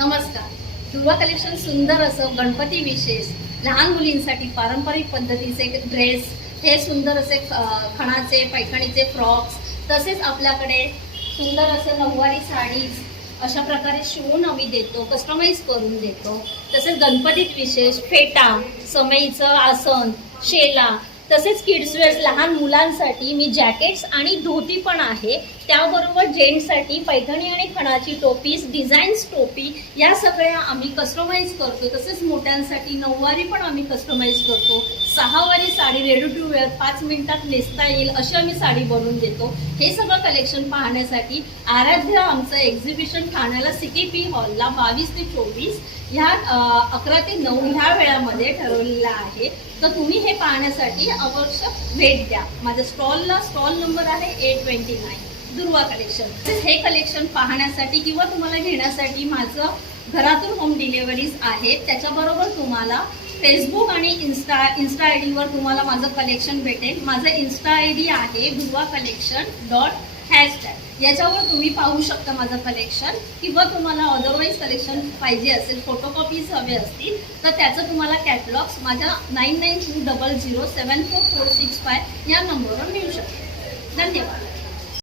नमस्कार. दुर्वा कलेक्शन सुंदर असं गणपती विशेष लहान मुलींसाठी पारंपरिक पद्धतीचे ड्रेस, हे सुंदर असे खणाचे पैठणीचे फ्रॉक्स, तसेच आपल्याकडे सुंदर असं नऊवारी साडीज अशा प्रकारे शिवून आम्ही देतो, कस्टमाइज करून देतो. तसेच गणपतीत विशेष फेटा, समईचं आसन, शेला, तसेच किड्स वेअर्स लहान मुलांसाठी मी जॅकेट्स आणि धोती पण आहे. त्याबरोबर जेंट्ससाठी पैठणी आणि खणाची टोपीज, डिझाईन्स टोपी या सगळ्या आम्ही कस्टमाइज करतो. तसेच मोठ्यांसाठी नऊवारी पण आम्ही कस्टमाइज करतो. 6 वारी साडी रेडी टू वेअर 5 मिनिटात नेसता येईल अशी आम्ही साडी बनवून देतो. हे सगळं कलेक्शन पाहण्यासाठी आराध्य आमचं एक्झिबिशन ठाण्याला CKP हॉलला 22 ते 24 ह्या 11 ते 9 ह्या वेळामध्ये ठरवलेला आहे. तर तुम्ही हे पाहण्यासाठी आवश्यक भेट द्या. माझ्या स्टॉल नंबर आहे 829 दुर्वा कलेक्शन. हे कलेक्शन पाहण्यासाठी किंवा तुम्हाला घेण्यासाठी माझं घरातून होम डिलिव्हरीज आहेत. त्याच्याबरोबर तुम्हाला फेसबुक आणि इन्स्टा ID वर तुम्हाला माझं कलेक्शन भेटेल. माझं इन्स्टा ID आहे durvacollection.#. याच्यावर तुम्ही पाहू शकता माझं कलेक्शन. किंवा तुम्हाला अदरवाईज कलेक्शन पाहिजे असेल, फोटोकॉपीज हवे असतील तर त्याचं तुम्हाला कॅटलॉग्स माझ्या 9920074465 या नंबरवर मिळू शकते. धन्यवाद.